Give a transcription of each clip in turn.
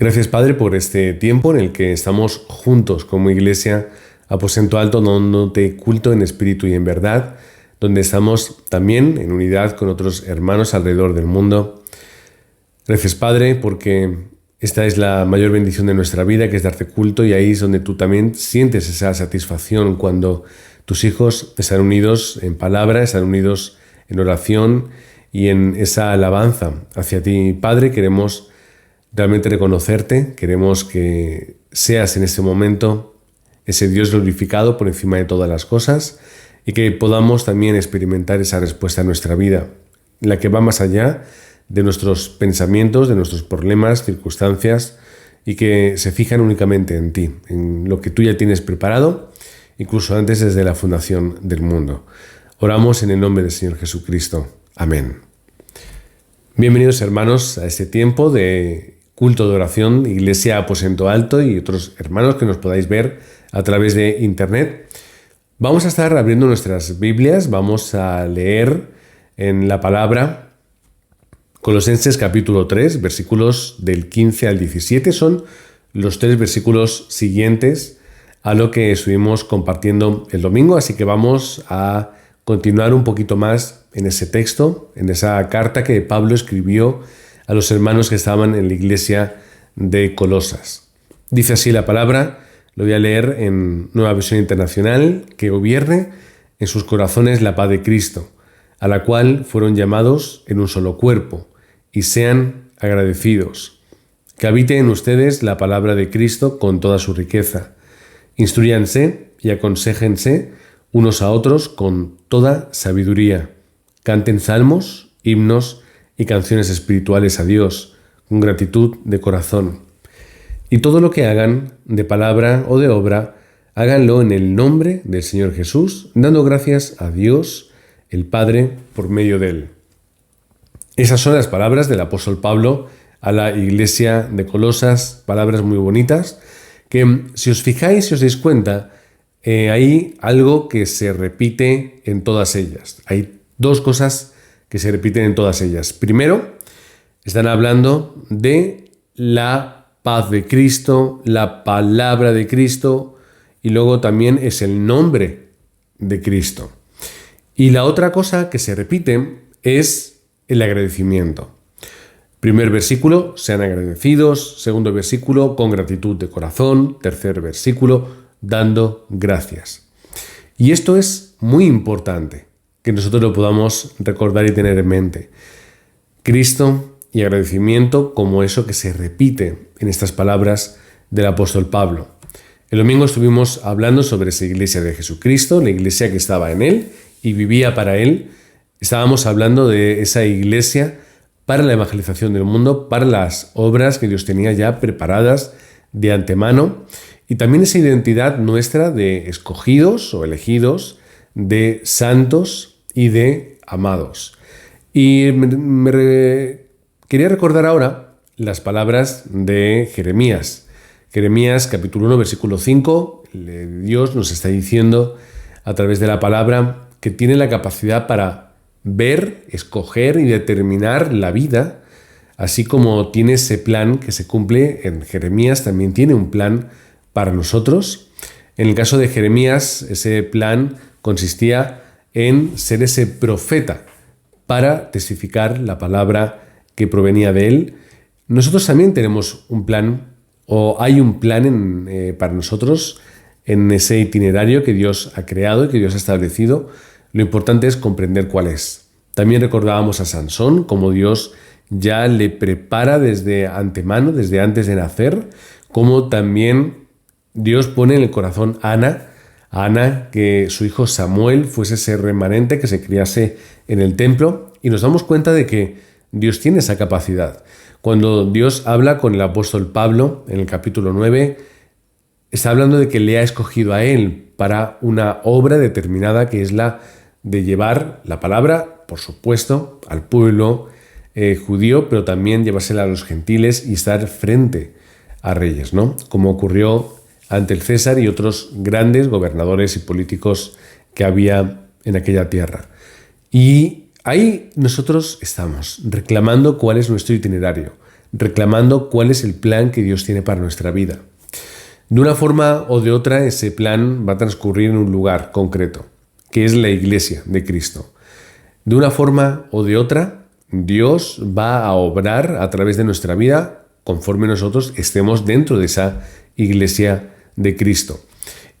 Gracias, Padre, por este tiempo en el que estamos juntos como Iglesia Aposento Alto, dándote culto en espíritu y en verdad, donde estamos también en unidad con otros hermanos alrededor del mundo. Gracias, Padre, porque esta es la mayor bendición de nuestra vida, que es darte culto, y ahí es donde tú también sientes esa satisfacción cuando tus hijos están unidos en palabra, están unidos en oración y en esa alabanza hacia ti. Padre, queremos realmente reconocerte, queremos que seas en este momento ese Dios glorificado por encima de todas las cosas y que podamos también experimentar esa respuesta a nuestra vida, la que va más allá de nuestros pensamientos, de nuestros problemas, circunstancias, y que se fijan únicamente en ti, en lo que tú ya tienes preparado, incluso antes desde la fundación del mundo. Oramos en el nombre del Señor Jesucristo. Amén. Bienvenidos, hermanos, a este tiempo de culto de oración, Iglesia Aposento Alto, y otros hermanos que nos podáis ver a través de internet. Vamos a estar abriendo nuestras Biblias, vamos a leer en la palabra Colosenses capítulo 3, versículos del 15 al 17. Son los 3 versículos siguientes a lo que estuvimos compartiendo el domingo, así que vamos a continuar un poquito más en ese texto, en esa carta que Pablo escribió a los hermanos que estaban en la iglesia de Colosas. Dice así la palabra, lo voy a leer en Nueva Versión Internacional: que gobierne en sus corazones la paz de Cristo, a la cual fueron llamados en un solo cuerpo, y sean agradecidos. Que habite en ustedes la palabra de Cristo con toda su riqueza. Instrúyanse y aconséjense unos a otros con toda sabiduría. Canten salmos, himnos y canciones espirituales a Dios, con gratitud de corazón. Y todo lo que hagan, de palabra o de obra, háganlo en el nombre del Señor Jesús, dando gracias a Dios, el Padre, por medio de Él. Esas son las palabras del apóstol Pablo a la iglesia de Colosas, palabras muy bonitas, que si os fijáis, si os dais cuenta, hay algo que se repite en todas ellas. Hay dos cosas que se repiten en todas ellas. Primero, están hablando de la paz de Cristo, la palabra de Cristo, y luego también es el nombre de Cristo. Y la otra cosa que se repite es el agradecimiento. Primer versículo, sean agradecidos. Segundo versículo, con gratitud de corazón. Tercer versículo, dando gracias. Y esto es muy importante, que nosotros lo podamos recordar y tener en mente. Cristo y agradecimiento como eso que se repite en estas palabras del apóstol Pablo. El domingo estuvimos hablando sobre esa iglesia de Jesucristo, la iglesia que estaba en Él y vivía para Él. Estábamos hablando de esa iglesia para la evangelización del mundo, para las obras que Dios tenía ya preparadas de antemano, y también esa identidad nuestra de escogidos o elegidos, de santos y de amados. Y quería recordar ahora las palabras de Jeremías. Jeremías capítulo 1, versículo 5, Dios nos está diciendo a través de la palabra que tiene la capacidad para ver, escoger y determinar la vida, así como tiene ese plan que se cumple en Jeremías, también tiene un plan para nosotros. En el caso de Jeremías, ese plan consistía en ser ese profeta para testificar la palabra que provenía de él. Nosotros también tenemos un plan, o hay un plan para nosotros en ese itinerario que Dios ha creado y que Dios ha establecido. Lo importante es comprender cuál es. También recordábamos a Sansón, como Dios ya le prepara desde antemano, desde antes de nacer, como también Dios pone en el corazón a Ana, que su hijo Samuel fuese ese remanente que se criase en el templo, y nos damos cuenta de que Dios tiene esa capacidad. Cuando Dios habla con el apóstol Pablo en el capítulo 9, está hablando de que le ha escogido a él para una obra determinada, que es la de llevar la palabra, por supuesto, al pueblo judío, pero también llevársela a los gentiles y estar frente a reyes, ¿no? Como ocurrió ante el César y otros grandes gobernadores y políticos que había en aquella tierra. Y ahí nosotros estamos reclamando cuál es nuestro itinerario, reclamando cuál es el plan que Dios tiene para nuestra vida. De una forma o de otra, ese plan va a transcurrir en un lugar concreto, que es la iglesia de Cristo. De una forma o de otra, Dios va a obrar a través de nuestra vida conforme nosotros estemos dentro de esa iglesia de Cristo.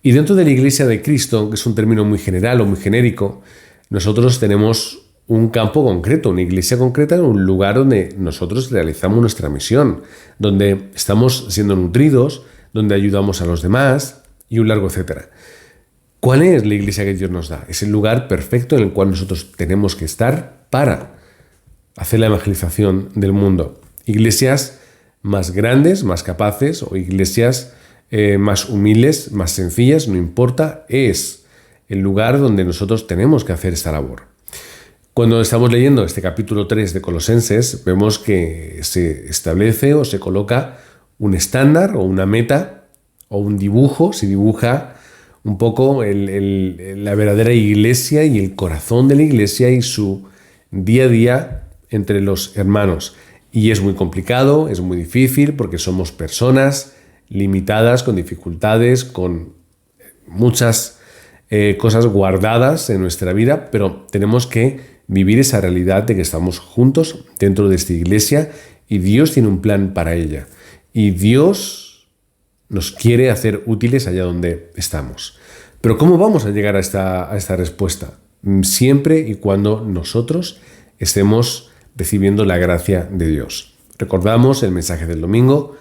Y dentro de la iglesia de Cristo, que es un término muy general o muy genérico, nosotros tenemos un campo concreto, una iglesia concreta, un lugar donde nosotros realizamos nuestra misión, donde estamos siendo nutridos, donde ayudamos a los demás y un largo etcétera. ¿Cuál es la iglesia que Dios nos da? Es el lugar perfecto en el cual nosotros tenemos que estar para hacer la evangelización del mundo. Iglesias más grandes, más capaces, o iglesias más humildes, más sencillas, no importa, es el lugar donde nosotros tenemos que hacer esta labor. Cuando estamos leyendo este capítulo 3 de Colosenses, vemos que se establece o se coloca un estándar o una meta o un dibujo, se dibuja un poco la verdadera iglesia y el corazón de la iglesia y su día a día entre los hermanos. Y es muy complicado, es muy difícil porque somos personas limitadas, con dificultades, con muchas cosas guardadas en nuestra vida, pero tenemos que vivir esa realidad de que estamos juntos dentro de esta iglesia y Dios tiene un plan para ella. Y Dios nos quiere hacer útiles allá donde estamos. Pero ¿cómo vamos a llegar a esta respuesta? Siempre y cuando nosotros estemos recibiendo la gracia de Dios. Recordamos el mensaje del domingo.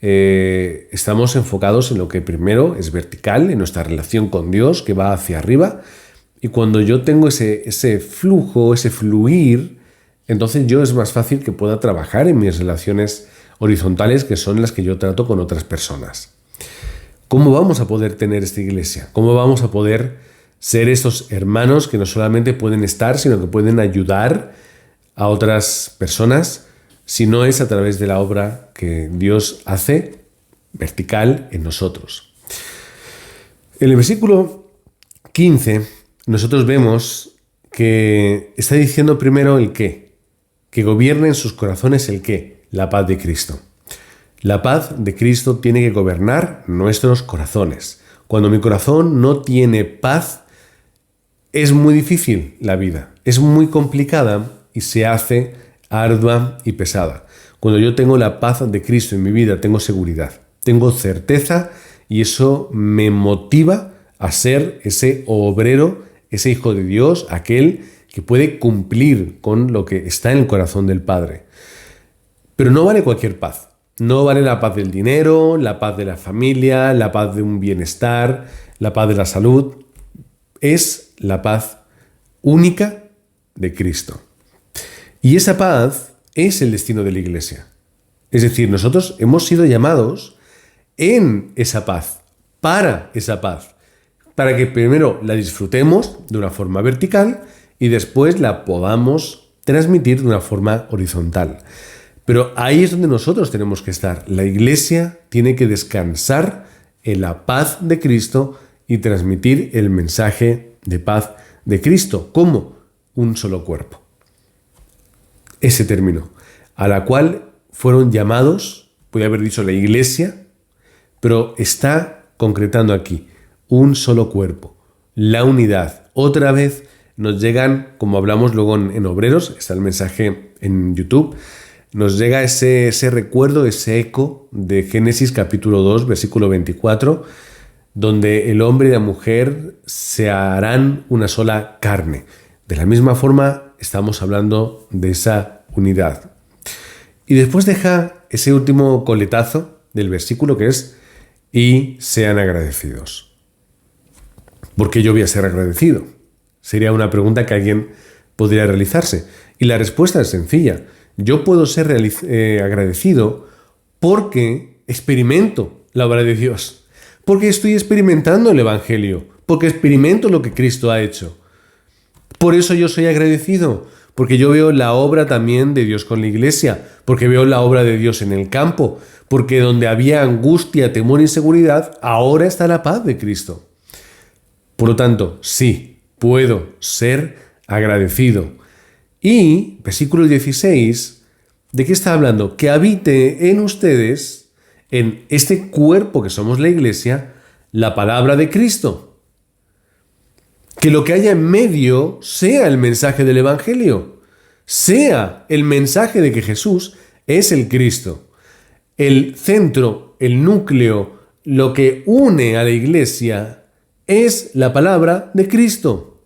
Estamos enfocados en lo que primero es vertical, en nuestra relación con Dios, que va hacia arriba. Y cuando yo tengo ese flujo, ese fluir, entonces yo es más fácil que pueda trabajar en mis relaciones horizontales, que son las que yo trato con otras personas. ¿Cómo vamos a poder tener esta iglesia? ¿Cómo vamos a poder ser estos hermanos que no solamente pueden estar, sino que pueden ayudar a otras personas, si no es a través de la obra que Dios hace vertical en nosotros? En el versículo 15, nosotros vemos que está diciendo primero el qué, que gobierne en sus corazones el qué, la paz de Cristo. La paz de Cristo tiene que gobernar nuestros corazones. Cuando mi corazón no tiene paz, es muy difícil la vida, es muy complicada y se hace ardua y pesada. Cuando yo tengo la paz de Cristo en mi vida, tengo seguridad, tengo certeza y eso me motiva a ser ese obrero, ese hijo de Dios, aquel que puede cumplir con lo que está en el corazón del Padre. Pero no vale cualquier paz. No vale la paz del dinero, la paz de la familia, la paz de un bienestar, la paz de la salud. Es la paz única de Cristo. Y esa paz es el destino de la iglesia. Es decir, nosotros hemos sido llamados en esa paz, para que primero la disfrutemos de una forma vertical y después la podamos transmitir de una forma horizontal. Pero ahí es donde nosotros tenemos que estar. La iglesia tiene que descansar en la paz de Cristo y transmitir el mensaje de paz de Cristo como un solo cuerpo. Ese término, a la cual fueron llamados, podría haber dicho la iglesia, pero está concretando aquí, un solo cuerpo, la unidad. Otra vez nos llegan, como hablamos luego en Obreros, está el mensaje en YouTube, nos llega ese recuerdo, ese eco de Génesis capítulo 2, versículo 24, donde el hombre y la mujer se harán una sola carne. De la misma forma, estamos hablando de esa unidad. Y después deja ese último coletazo del versículo que es, y sean agradecidos. ¿Por qué yo voy a ser agradecido? Sería una pregunta que alguien podría realizarse. Y la respuesta es sencilla. Yo puedo ser agradecido porque experimento la obra de Dios, porque estoy experimentando el Evangelio, porque experimento lo que Cristo ha hecho. Por eso yo soy agradecido, porque yo veo la obra también de Dios con la iglesia, porque veo la obra de Dios en el campo, porque donde había angustia, temor e inseguridad, ahora está la paz de Cristo. Por lo tanto, sí, puedo ser agradecido. Y, versículo 16, ¿De qué está hablando? Que habite en ustedes, en este cuerpo que somos la Iglesia, la palabra de Cristo. Que lo que haya en medio sea el mensaje del Evangelio, sea el mensaje de que Jesús es el Cristo. El centro, el núcleo, lo que une a la Iglesia es la palabra de Cristo.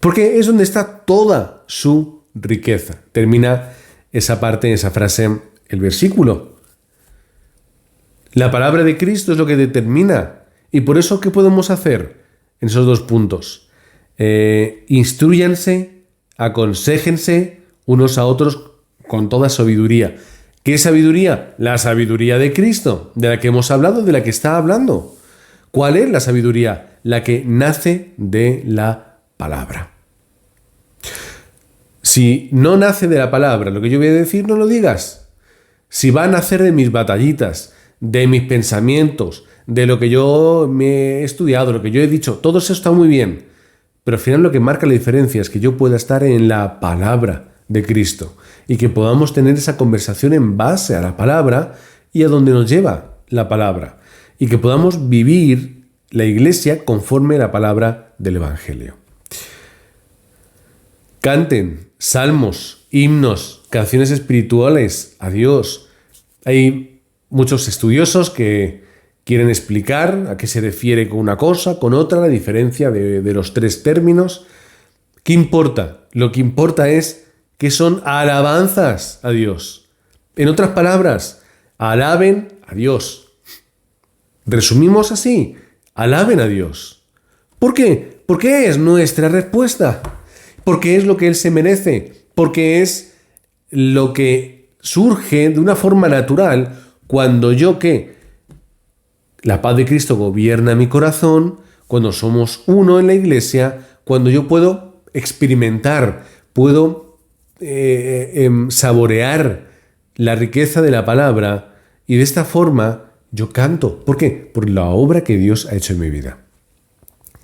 Porque es donde está toda su riqueza. Termina esa parte, esa frase, el versículo. La palabra de Cristo es lo que determina. Y por eso, ¿qué podemos hacer en esos dos puntos? Instrúyanse, aconséjense unos a otros con toda sabiduría. ¿Qué sabiduría? La sabiduría de Cristo, de la que hemos hablado, de la que está hablando. ¿Cuál es la sabiduría? La que nace de la palabra. Si no nace de la palabra lo que yo voy a decir, no lo digas. Si va a nacer de mis batallitas, de mis pensamientos, de lo que yo me he estudiado, lo que yo he dicho, todo eso está muy bien. Pero al final lo que marca la diferencia es que yo pueda estar en la palabra de Cristo y que podamos tener esa conversación en base a la palabra y a donde nos lleva la palabra. Y que podamos vivir la Iglesia conforme a la palabra del Evangelio. Canten salmos, himnos, canciones espirituales a Dios. Hay muchos estudiosos que quieren explicar a qué se refiere con una cosa, con otra, la diferencia de los tres términos. ¿Qué importa? Lo que importa es que son alabanzas a Dios. En otras palabras, alaben a Dios. Resumimos así, alaben a Dios. ¿Por qué? Porque es nuestra respuesta. Porque es lo que Él se merece. Porque es lo que surge de una forma natural cuando yo la paz de Cristo gobierna mi corazón, cuando somos uno en la Iglesia, cuando yo puedo experimentar, puedo saborear la riqueza de la palabra y de esta forma yo canto. ¿Por qué? Por la obra que Dios ha hecho en mi vida.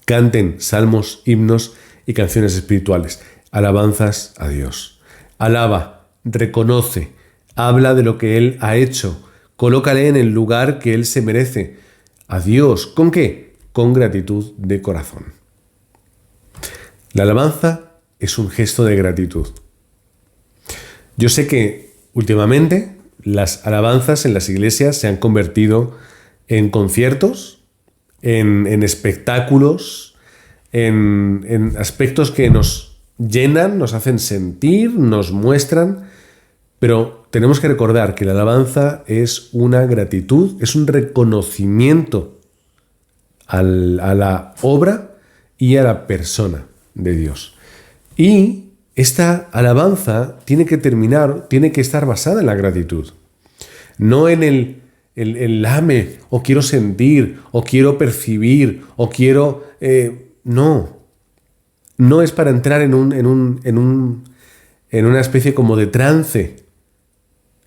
Canten salmos, himnos y canciones espirituales, alabanzas a Dios. Alaba, reconoce, habla de lo que Él ha hecho, colócale en el lugar que Él se merece. A Dios, ¿con qué? Con gratitud de corazón. La alabanza es un gesto de gratitud. Yo sé que últimamente las alabanzas en las iglesias se han convertido en conciertos, en espectáculos, en aspectos que nos llenan, nos hacen sentir, nos muestran, pero tenemos que recordar que la alabanza es una gratitud, es un reconocimiento a la obra y a la persona de Dios. Y esta alabanza tiene que estar basada en la gratitud, no en el lame, o quiero sentir, o quiero percibir, o quiero... No es para entrar en una especie como de trance.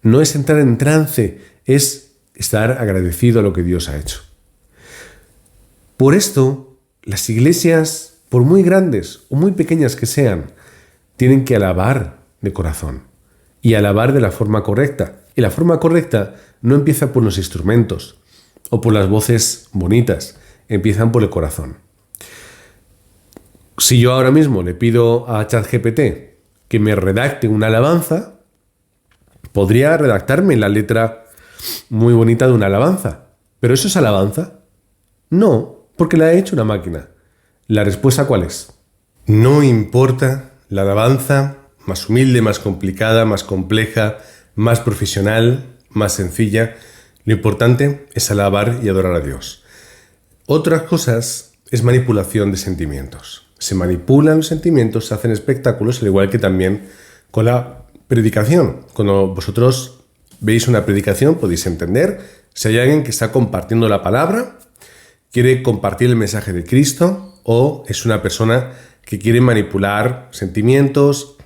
No es entrar en trance, es estar agradecido a lo que Dios ha hecho. Por esto, las iglesias, por muy grandes o muy pequeñas que sean, tienen que alabar de corazón y alabar de la forma correcta. Y la forma correcta no empieza por los instrumentos o por las voces bonitas, empiezan por el corazón. Si yo ahora mismo le pido a ChatGPT que me redacte una alabanza, podría redactarme la letra muy bonita de una alabanza. ¿Pero eso es alabanza? No, porque la ha hecho una máquina. ¿La respuesta cuál es? No importa la alabanza más humilde, más complicada, más compleja, más profesional, más sencilla. Lo importante es alabar y adorar a Dios. Otras cosas es manipulación de sentimientos. Se manipulan los sentimientos, se hacen espectáculos, al igual que también con la predicación. Cuando vosotros veis una predicación podéis entender si hay alguien que está compartiendo la palabra, quiere compartir el mensaje de Cristo, o es una persona que quiere manipular sentimientos,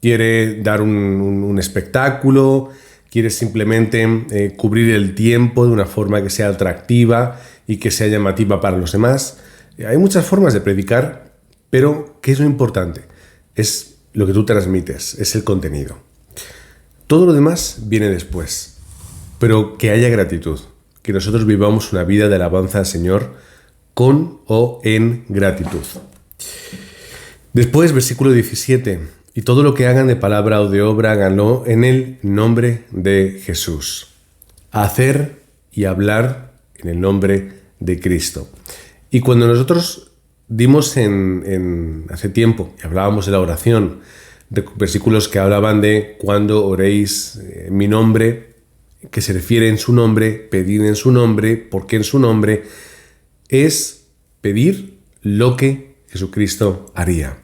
quiere dar un espectáculo, quiere simplemente cubrir el tiempo de una forma que sea atractiva y que sea llamativa para los demás. Hay muchas formas de predicar, pero ¿qué es lo importante? Es lo que tú transmites, es el contenido. Todo lo demás viene después, pero que haya gratitud, que nosotros vivamos una vida de alabanza al Señor con o en gratitud. Después, versículo 17, y todo lo que hagan de palabra o de obra, háganlo en el nombre de Jesús. Hacer y hablar en el nombre de Cristo. Y cuando nosotros dimos hace tiempo, y hablábamos de la oración, de versículos que hablaban de cuando oréis en mi nombre, que se refiere en su nombre, pedid en su nombre, porque en su nombre es pedir lo que Jesucristo haría.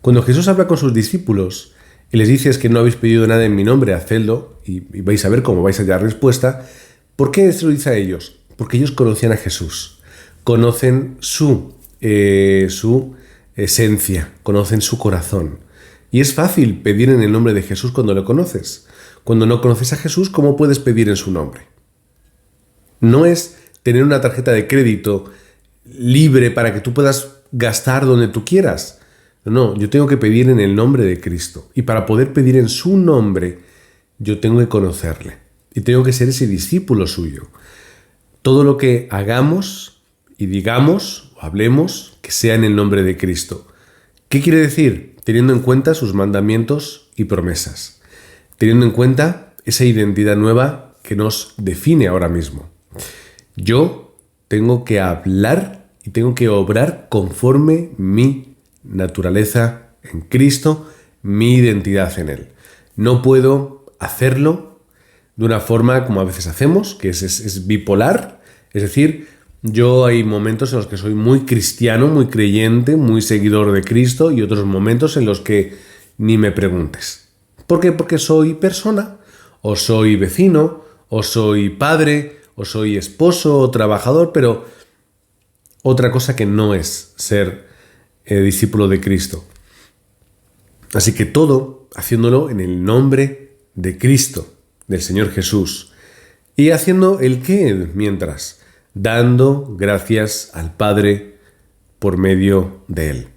Cuando Jesús habla con sus discípulos y les dice: es que no habéis pedido nada en mi nombre, hacedlo y vais a ver cómo vais a hallar respuesta. ¿Por qué se lo dice a ellos? Porque ellos conocían a Jesús, conocen su esencia, conocen su corazón. Y es fácil pedir en el nombre de Jesús cuando lo conoces. Cuando no conoces a Jesús, ¿cómo puedes pedir en su nombre? No es tener una tarjeta de crédito libre para que tú puedas gastar donde tú quieras. No, yo tengo que pedir en el nombre de Cristo. Y para poder pedir en su nombre, yo tengo que conocerle. Y tengo que ser ese discípulo suyo. Todo lo que hagamos y digamos o hablemos, que sea en el nombre de Cristo. ¿Qué quiere decir? Teniendo en cuenta sus mandamientos y promesas. Teniendo en cuenta esa identidad nueva que nos define ahora mismo. Yo tengo que hablar y tengo que obrar conforme mi naturaleza en Cristo, mi identidad en Él. No puedo hacerlo de una forma como a veces hacemos, que es bipolar. Es decir, yo hay momentos en los que soy muy cristiano, muy creyente, muy seguidor de Cristo, y otros momentos en los que ni me preguntes. ¿Por qué? Porque soy persona, o soy vecino, o soy padre, o soy esposo, o trabajador, pero otra cosa que no es ser discípulo de Cristo. Así que todo haciéndolo en el nombre de Cristo, del Señor Jesús. Y haciendo el qué mientras, dando gracias al Padre por medio de Él.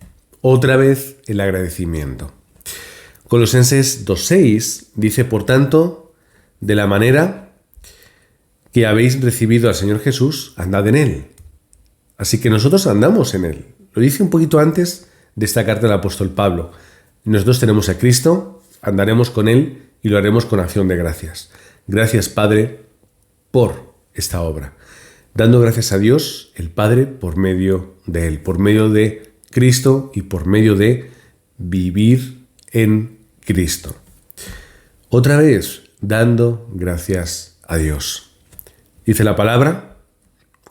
Otra vez el agradecimiento. Colosenses 2:6 dice: por tanto, de la manera que habéis recibido al Señor Jesús, andad en Él. Así que nosotros andamos en Él. Lo dice un poquito antes de esta carta del apóstol Pablo. Nosotros tenemos a Cristo, andaremos con Él y lo haremos con acción de gracias. Gracias, Padre, por esta obra. Dando gracias a Dios, el Padre, por medio de Él, por medio de Cristo y por medio de vivir en Cristo. Otra vez, dando gracias a Dios. Dice la palabra,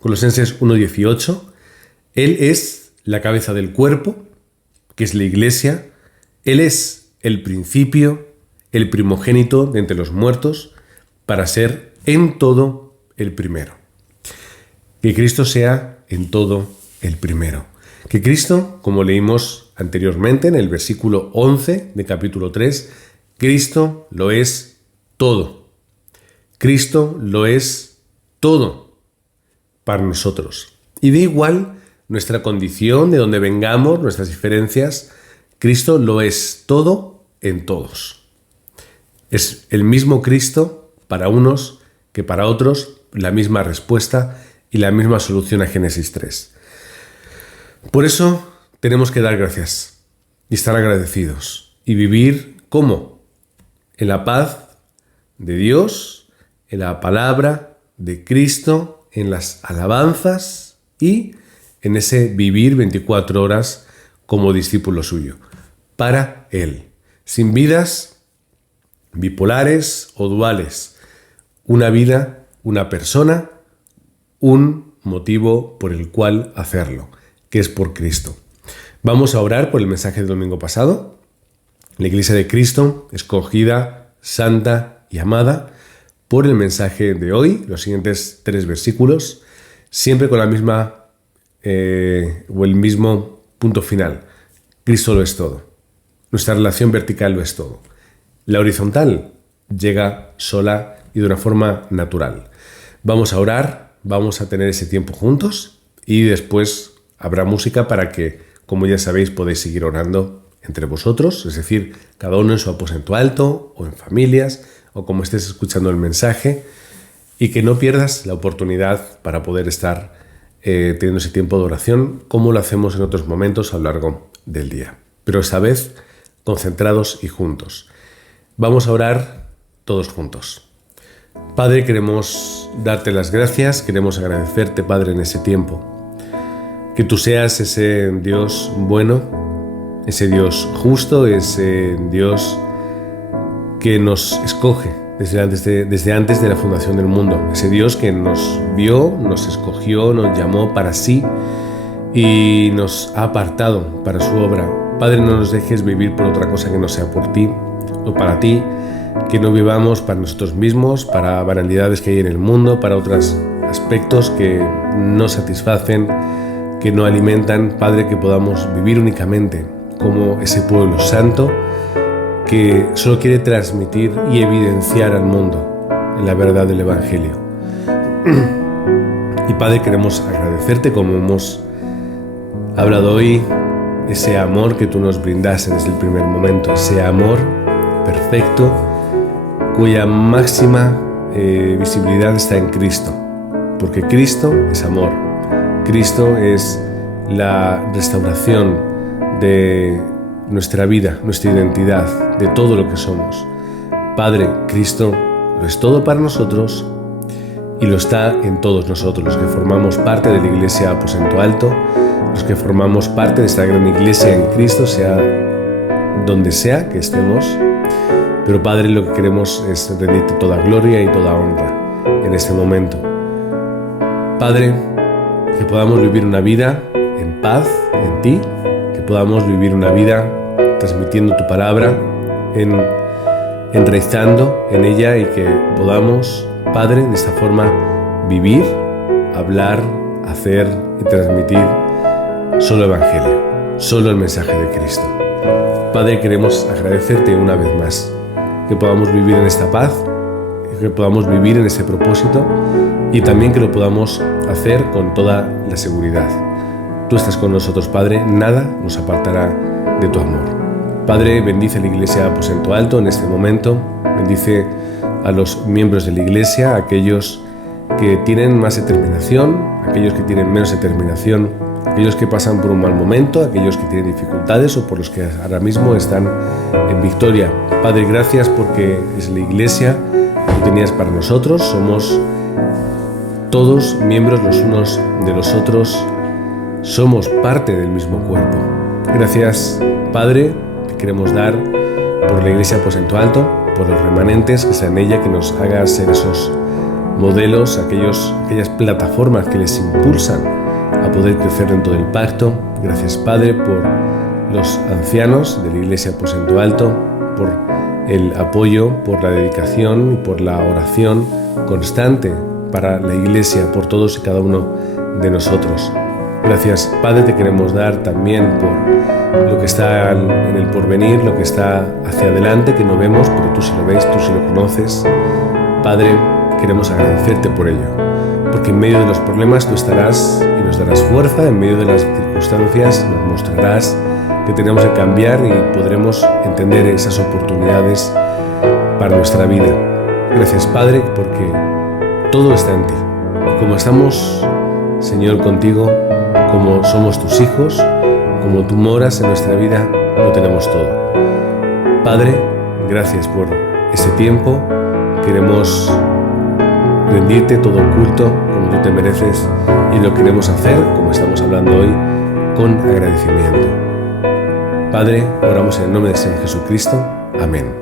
Colosenses 1:18, Él es la cabeza del cuerpo, que es la Iglesia. Él es el principio, el primogénito de entre los muertos, para ser en todo el primero. Que Cristo sea en todo el primero. Que Cristo, como leímos anteriormente en el versículo 11 de capítulo 3, Cristo lo es todo. Cristo lo es todo para nosotros. Y da igual nuestra condición, de donde vengamos, nuestras diferencias, Cristo lo es todo en todos. Es el mismo Cristo para unos que para otros, la misma respuesta y la misma solución a Génesis 3. Por eso tenemos que dar gracias y estar agradecidos y vivir ¿cómo? En la paz de Dios, en la palabra de Cristo, en las alabanzas y en ese vivir 24 horas como discípulo suyo, para Él, sin vidas bipolares o duales, una vida, una persona, un motivo por el cual hacerlo, que es por Cristo. Vamos a orar por el mensaje del domingo pasado, la Iglesia de Cristo, escogida, santa y amada, por el mensaje de hoy, los siguientes 3 versículos, siempre con la misma o el mismo punto final. Cristo lo es todo. Nuestra relación vertical lo es todo. La horizontal llega sola y de una forma natural. Vamos a orar, vamos a tener ese tiempo juntos y después habrá música para que, como ya sabéis, podéis seguir orando entre vosotros, es decir, cada uno en su aposento alto o en familias o como estés escuchando el mensaje, y que no pierdas la oportunidad para poder estar teniendo ese tiempo de oración como lo hacemos en otros momentos a lo largo del día. Pero esta vez concentrados y juntos. Vamos a orar todos juntos. Padre, queremos darte las gracias, queremos agradecerte, Padre, en ese tiempo. Que tú seas ese Dios bueno, ese Dios justo, ese Dios que nos escoge desde antes de la fundación del mundo. Ese Dios que nos vio, nos escogió, nos llamó para sí y nos ha apartado para su obra. Padre, no nos dejes vivir por otra cosa que no sea por ti o para ti, que no vivamos para nosotros mismos, para banalidades que hay en el mundo, para otros aspectos que no satisfacen, que no alimentan. Padre, que podamos vivir únicamente como ese pueblo santo que solo quiere transmitir y evidenciar al mundo la verdad del Evangelio. Y Padre, queremos agradecerte, como hemos hablado hoy, ese amor que tú nos brindaste desde el primer momento, ese amor perfecto cuya máxima visibilidad está en Cristo, porque Cristo es amor, Cristo es la restauración de nuestra vida, nuestra identidad, de todo lo que somos. Padre, Cristo lo es todo para nosotros y lo está en todos nosotros, los que formamos parte de la Iglesia Aposento Alto, los que formamos parte de esta gran Iglesia en Cristo, sea donde sea que estemos. Pero Padre, lo que queremos es rendirte toda gloria y toda honra en este momento. Padre, que podamos vivir una vida en paz en ti, que podamos vivir una vida transmitiendo tu palabra, enraizando en ella, y que podamos, Padre, de esta forma vivir, hablar, hacer y transmitir solo Evangelio, solo el mensaje de Cristo. Padre, queremos agradecerte una vez más que podamos vivir en esta paz, que podamos vivir en ese propósito y también que lo podamos hacer con toda la seguridad. Tú estás con nosotros, Padre, nada nos apartará de tu amor. Padre, bendice a la Iglesia Aposento Alto en este momento, bendice a los miembros de la Iglesia, aquellos que tienen más determinación, aquellos que tienen menos determinación, aquellos que pasan por un mal momento, aquellos que tienen dificultades o por los que ahora mismo están en victoria. Padre, gracias porque es la Iglesia que tú tenías para nosotros, somos todos miembros los unos de los otros, somos parte del mismo cuerpo. Gracias, Padre, te queremos dar por la Iglesia Aposento Alto, por los remanentes que están en ella, que nos haga ser esos modelos, aquellas plataformas que les impulsan a poder crecer dentro del pacto. Gracias, Padre, por los ancianos de la Iglesia Aposento Alto, por el apoyo, por la dedicación y por la oración constante para la Iglesia, por todos y cada uno de nosotros. Gracias, Padre, te queremos dar también por lo que está en el porvenir, lo que está hacia adelante, que no vemos, pero tú sí lo ves, tú sí lo conoces. Padre, queremos agradecerte por ello, porque en medio de los problemas tú estarás y nos darás fuerza, en medio de las circunstancias nos mostrarás que tenemos que cambiar y podremos entender esas oportunidades para nuestra vida. Gracias, Padre, porque todo está en ti. Y como estamos, Señor, contigo, como somos tus hijos, como tú moras en nuestra vida, lo tenemos todo. Padre, gracias por este tiempo. Queremos rendirte todo culto como tú te mereces y lo queremos hacer, como estamos hablando hoy, con agradecimiento. Padre, oramos en el nombre de San Jesucristo. Amén.